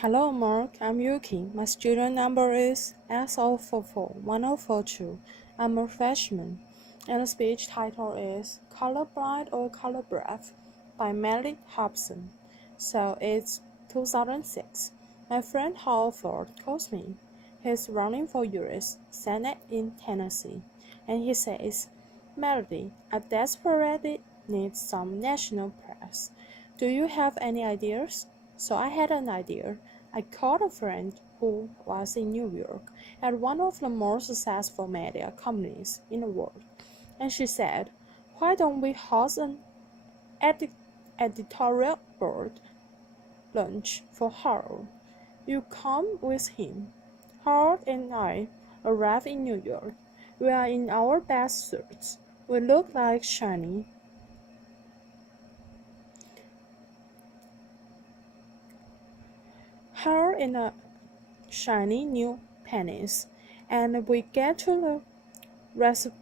Hello, Mark. I'm Yuki. My student number is S044142. I'm a freshman, and the speech title is Colorblind or Colorblind by Melly Hobson. So it's 2006. My friend Halford calls me. He's running for U.S. Senate in Tennessee, and he says, Melody, I desperately need some national press. Do you have any ideas? So I had an idea. I called a friend who was in New York at one of the most successful media companies in the world, and she said, why don't we host an editorial board lunch for Harold? You come with him. Harold and I arrive in New York. We are in our best suits. We look like shiny hair in a shiny new pennies, and we get to the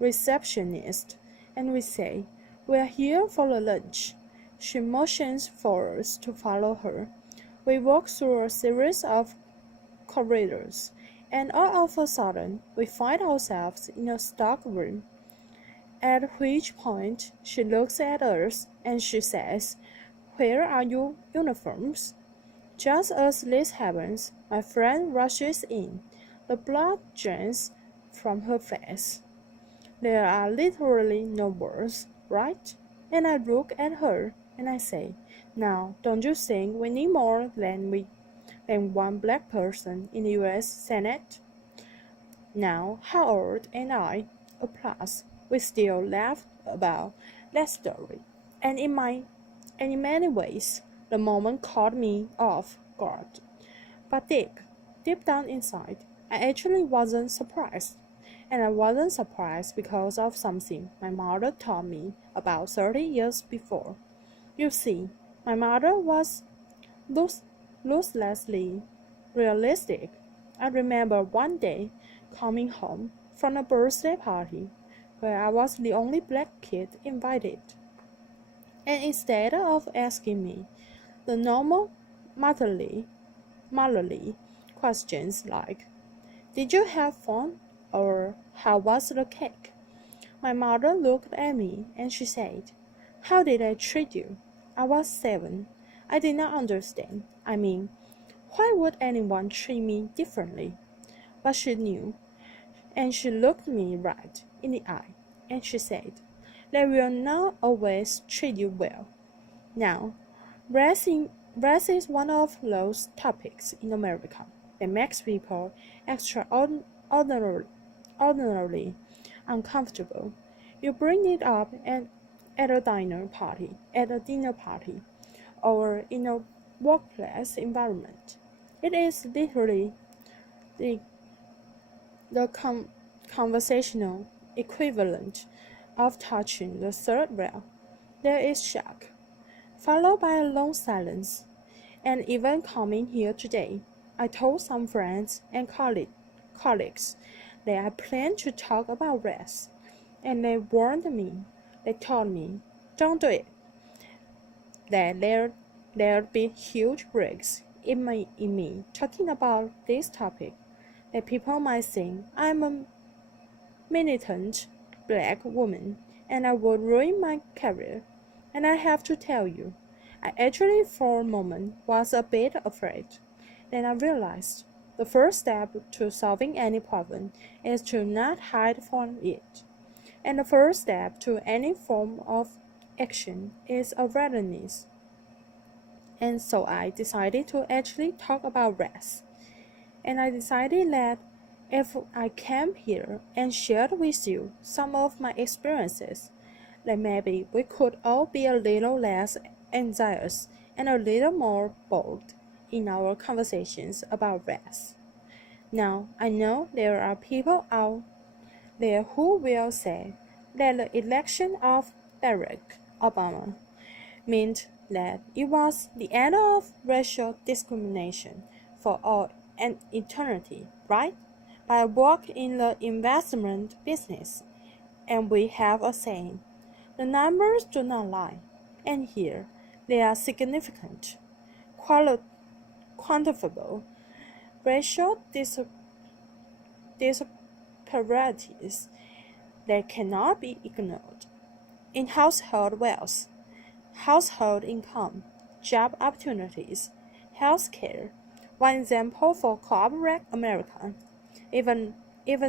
receptionist and we say, we're here for the lunch. She motions for us to follow her. We walk through a series of corridors, and all of a sudden we find ourselves in a stock room, at which point she looks at us and she says, where are your uniforms? Just as this happens, my friend rushes in. The blood drains from her face. There are literally no words, right? And I look at her and I say, now, don't you think we need more than one black person in the U.S. Senate? Now, Howard and I, a plus, we still laugh about that story. And in many ways, the moment caught me off guard. But deep down inside, I actually wasn't surprised. And I wasn't surprised because of something my mother taught me about 30 years before. You see, my mother was ruthlessly realistic. I remember one day coming home from a birthday party where I was the only black kid invited. And instead of asking me the normal motherly questions like, did you have fun? Or how was the cake? My mother looked at me and she said, how did I treat you? I was 7. I did not understand. I mean, why would anyone treat me differently? But she knew, and she looked me right in the eye, and she said, they will not always treat you well. Now, race is one of those topics in America that makes people extraordinarily uncomfortable. You bring it up at a dinner party, or in a workplace environment. It is literally the, the conversational equivalent of touching the third rail. There is shock, followed by a long silence. And even coming here today, I told some friends and colleagues that I plan to talk about race, and they warned me. They told me, don't do it, that there'd be huge breaks in me talking about this topic, that people might think I'm a militant black woman and I would ruin my career. And I have to tell you, I actually for a moment was a bit afraid. Then I realized the first step to solving any problem is to not hide from it. And the first step to any form of action is awareness. And so I decided to actually talk about race. And I decided that if I came here and shared with you some of my experiences, then maybe we could all be a little less anxious and a little more bold in our conversations about race. Now, I know there are people out there who will say that the election of Barack Obama meant that it was the end of racial discrimination for all an eternity, right? But I work in the investment business, and we have a saying, the numbers do not lie, and here they are significant. quantifiable racial disparities that cannot be ignored. In household wealth, household income, job opportunities, health care. One example for corporate America, even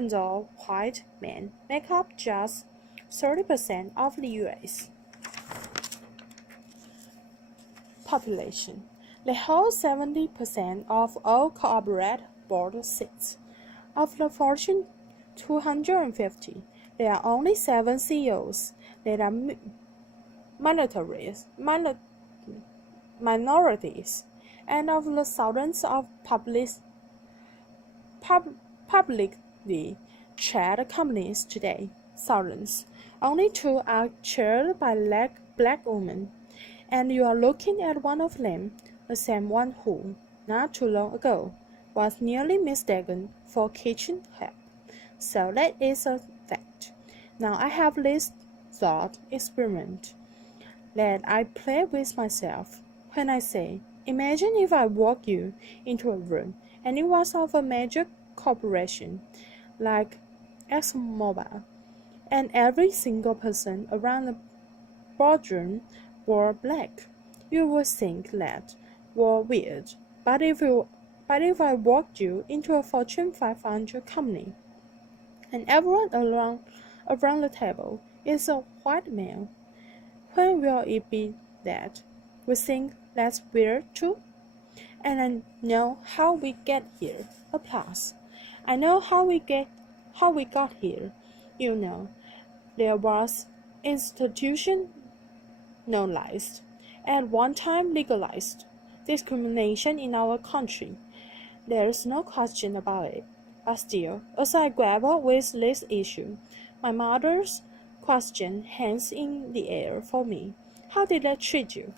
though white men make up just 30% of the U.S. population, they hold 70% of all corporate board seats. Of the Fortune 250, there are only 7 CEOs that are minorities, and of the thousands of publicly traded companies today, thousands, only 2 are chaired by black women, and you are looking at one of them, the same one who, not too long ago, was nearly mistaken for kitchen help. So that is a fact. Now I have this thought experiment that I play with myself when I say, imagine if I walk you into a room and it was of a major corporation like ExxonMobil, and every single person around the boardroom were black. You would think that were weird, but if I walked you into a Fortune 500 company and everyone around the table is a white male, when will it be that we think that's weird too? And I know how we get here. Applause. I know how we got here. You know, there was institutionalized, at one time legalized, discrimination in our country. There's no question about it. But still, as I grapple with this issue, my mother's question hangs in the air for me. How did I treat you?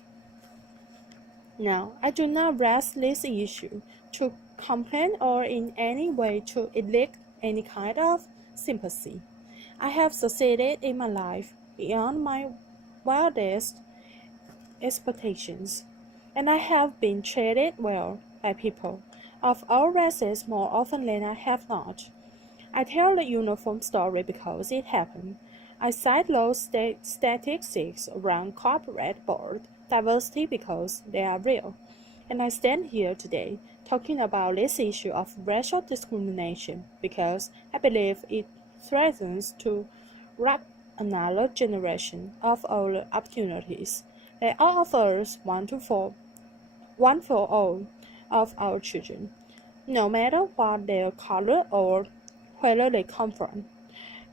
Now, I do not raise this issue to complain or in any way to elicit any kind of sympathy. I have succeeded in my life beyond my wildest expectations, and I have been treated well by people of all races more often than I have not. I tell the uniform story because it happened. I cite those statistics around corporate board diversity because they are real. And I stand here today talking about this issue of racial discrimination because I believe it threatens to rob another generation of all the opportunities that all of us want for all of our children, no matter what their color or where they come from.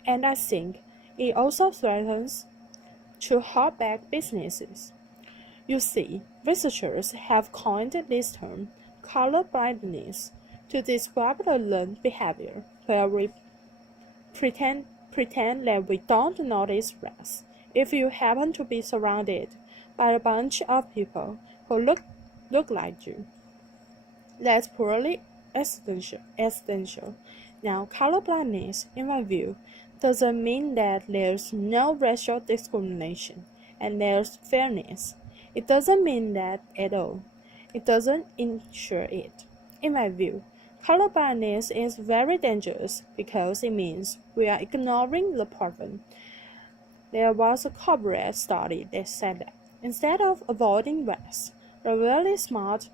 And I think it also threatens to hold back businesses. You see, researchers have coined this term, color blindness, to describe the learned behavior where we pretend that we don't notice race if you happen to be surrounded by a bunch of people who look like you. That's purely accidental. Now, colorblindness, in my view, doesn't mean that there's no racial discrimination and there's fairness. It doesn't mean that at all. It doesn't ensure it. In my view, colorblindness is very dangerous because it means we are ignoring the problem. There was a corporate study that said that instead of avoiding race, the really smart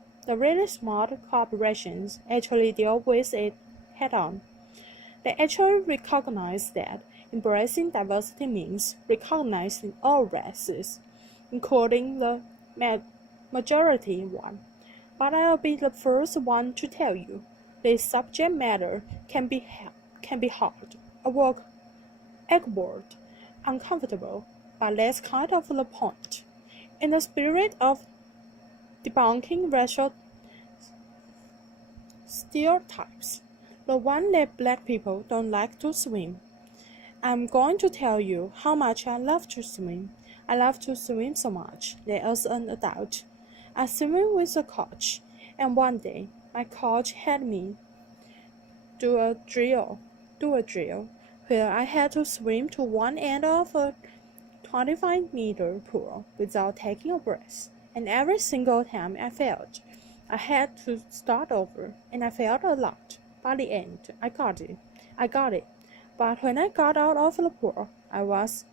corporations actually deal with it head-on. They actually recognize that embracing diversity means recognizing all races, including the majority one. But I'll be the first one to tell you, this subject matter can be hard, awkward, uncomfortable, but that's kind of the point. In the spirit of debunking racial stereotypes, the one that black people don't like to swim, I'm going to tell you how much I love to swim. I love to swim so much that as an adult, I swim with a coach, and one day my coach had me do a drill where I had to swim to one end of a 25-meter pool without taking a breath. And every single time I failed, I had to start over, and I failed a lot. By the end, I got it. But when I got out of the pool, I was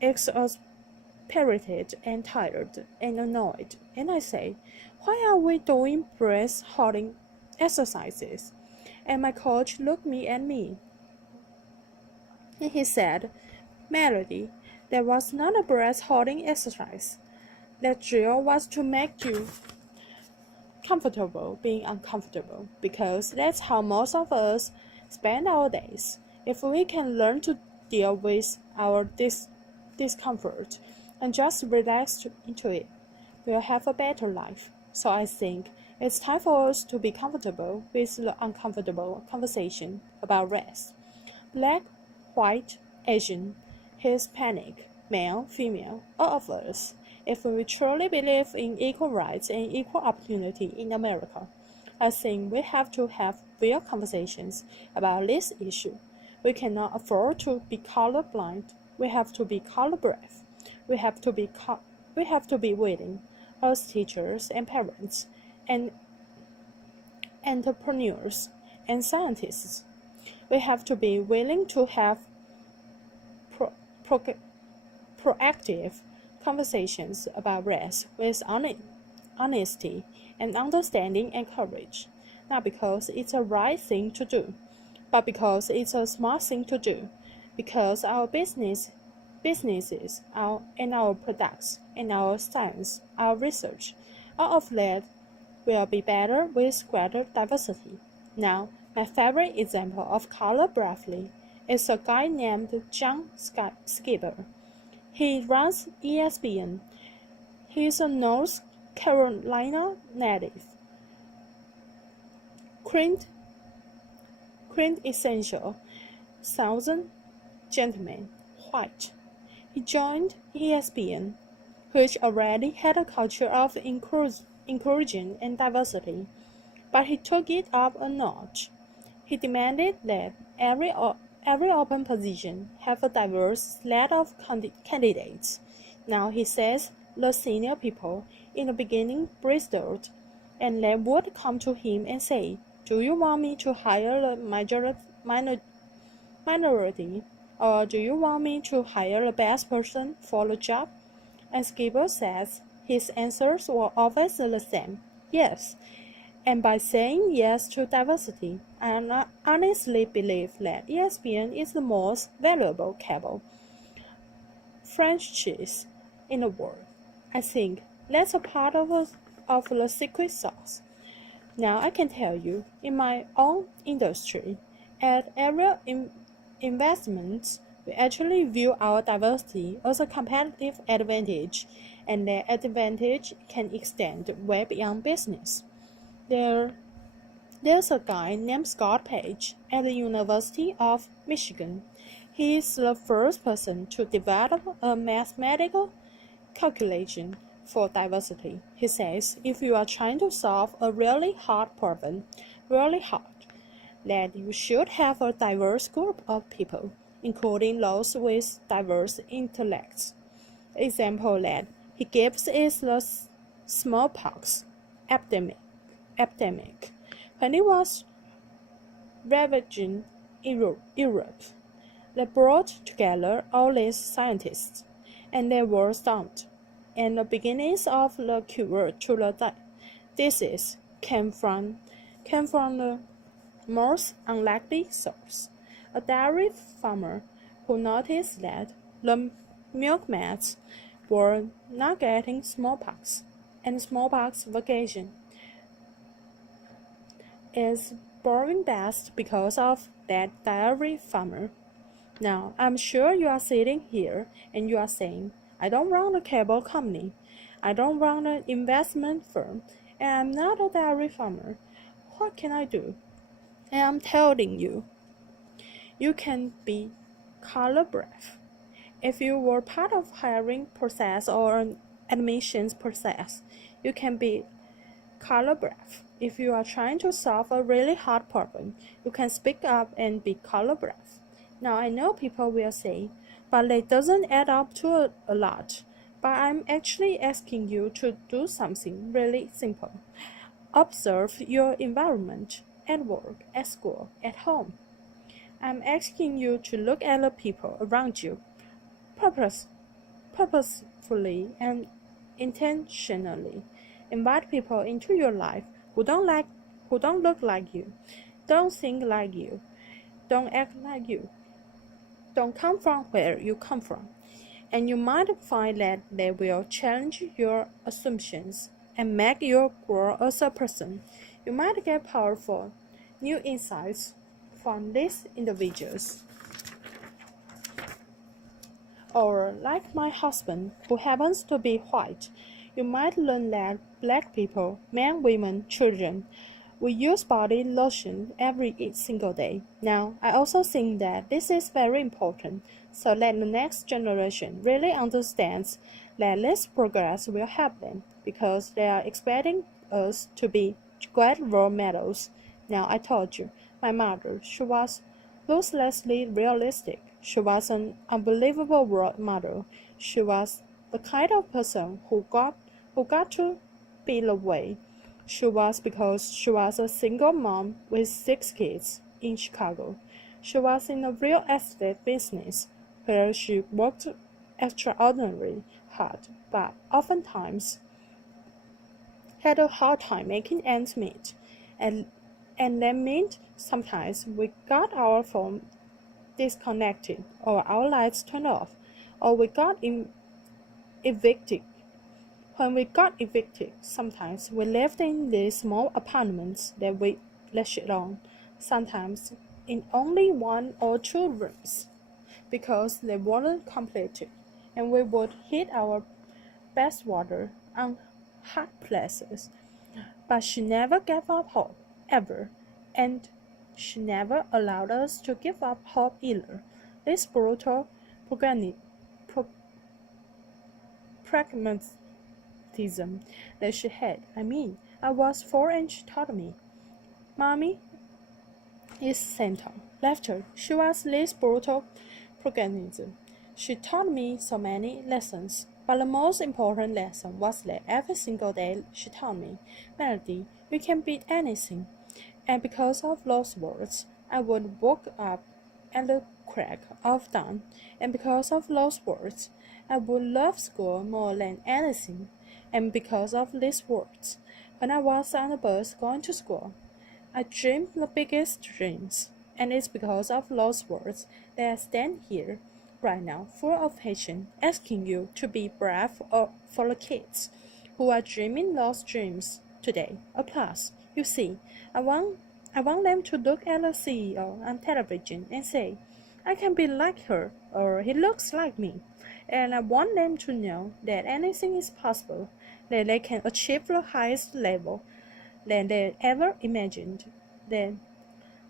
exasperated and tired and annoyed. And I said, why are we doing breath holding exercises? And my coach looked at me, and he said, Melody, that was not a breath holding exercise. That drill was to make you comfortable being uncomfortable, because that's how most of us spend our days. If we can learn to deal with our discomfort and just relax into it, we'll have a better life. So I think it's time for us to be comfortable with the uncomfortable conversation about race. Black, white, Asian, Hispanic, male, female, all of us. If we truly believe in equal rights and equal opportunity in America, I think we have to have real conversations about this issue. We cannot afford to be colorblind. We have to be colorblind. We have to be willing, as teachers and parents and entrepreneurs and scientists. We have to be willing to have proactive conversations about race with honesty and understanding and courage, not because it's a right thing to do, but because it's a smart thing to do, because our businesses, and our products, and our science, our research, all of that will be better with greater diversity. Now, my favorite example of color briefly is a guy named John Skipper. He runs ESPN. He is a North Carolina native. Quintessential Southern gentleman, white. He joined ESPN, which already had a culture of inclusion and diversity, but he took it up a notch. He demanded that every open position have a diverse slate of candidates. Now he says the senior people in the beginning bristled, and they would come to him and say, do you want me to hire the minority, or do you want me to hire the best person for the job? And Skipper says his answers were always the same, yes. And by saying yes to diversity, I honestly believe that ESPN is the most valuable cable franchise in the world. I think that's a part of the secret sauce. Now I can tell you, in my own industry, at every investment, we actually view our diversity as a competitive advantage, and that advantage can extend way beyond business. There's a guy named Scott Page at the University of Michigan. He is the first person to develop a mathematical calculation for diversity. He says if you are trying to solve a really hard problem, that you should have a diverse group of people, including those with diverse intellects. The example that he gives is the smallpox epidemic. When it was ravaging Europe, they brought together all these scientists, and they were stumped. And the beginnings of the cure to the disease came from the most unlikely source. A dairy farmer who noticed that the milkmaids were not getting smallpox, and smallpox vacation is boring best because of that dairy farmer. Now, I'm sure you are sitting here and you are saying, I don't run a cable company, I don't run an investment firm, and I'm not a dairy farmer. What can I do? And I'm telling you, you can be color brave. If you were part of hiring process or an admissions process, you can be color brave. If you are trying to solve a really hard problem, you can speak up and be color brave. Now I know people will say, but it doesn't add up to a lot. But I'm actually asking you to do something really simple. Observe your environment at work, at school, at home. I'm asking you to look at the people around you purpose, purposefully and intentionally. Invite people into your life who don't look like you, don't think like you, don't act like you, don't come from where you come from. And you might find that they will challenge your assumptions and make you grow as a person. You might get powerful new insights from these individuals. Or, like my husband, who happens to be white, you might learn that black people, men, women, children, we use body lotion every single day. Now, I also think that this is very important, so that the next generation really understands that this progress will help them, because they are expecting us to be great role models. Now, I told you, my mother, she was ruthlessly realistic. She was an unbelievable role model. She was the kind of person who got to be the way she was because she was a single mom with 6 kids in Chicago. She was in the real estate business, where she worked extraordinarily hard, but oftentimes had a hard time making ends meet. And that meant sometimes we got our phone disconnected, or our lights turned off, or we got evicted. When we got evicted, sometimes we lived in these small apartments that we let on, sometimes in only 1 or 2 rooms, because they weren't completed, and we would heat our best water on hot places. But she never gave up hope, ever, and she never allowed us to give up hope either. This brutal pragmatism that she had. I was 4 and she taught me. Mommy is center. Left her. She was this brutal pragmatism. She taught me so many lessons, but the most important lesson was that every single day she taught me, Melody, you can beat anything. And because of those words, I would wake up at the crack of dawn, and because of those words, I would love school more than anything. And because of these words, when I was on the bus going to school, I dreamed the biggest dreams. And it's because of those words that I stand here right now, full of passion, asking you to be brave for the kids who are dreaming those dreams today. Applause. You see, I want them to look at the CEO on television and say, I can be like her, or he looks like me. And I want them to know that anything is possible, that they can achieve the highest level that they ever imagined, that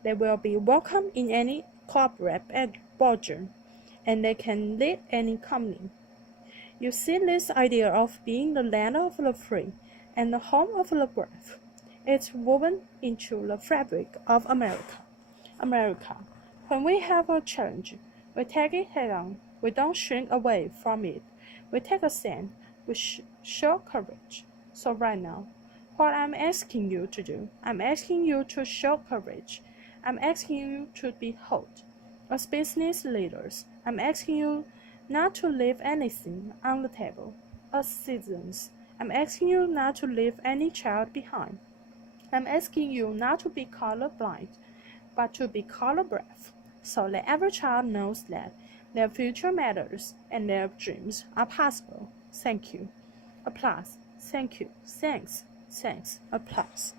they will be welcome in any corporate boardroom, and they can lead any company. You see, this idea of being the land of the free and the home of the brave, it's woven into the fabric of America. When we have a challenge, we take it head on. We don't shrink away from it. We take a stand. We show courage. So right now, what I'm asking you to do, I'm asking you to show courage. I'm asking you to be bold. As business leaders, I'm asking you not to leave anything on the table. As citizens, I'm asking you not to leave any child behind. I'm asking you not to be colorblind, but to be color brave, so that every child knows that their future matters and their dreams are possible. Thank you. Applause. Thank you. Thanks. Applause.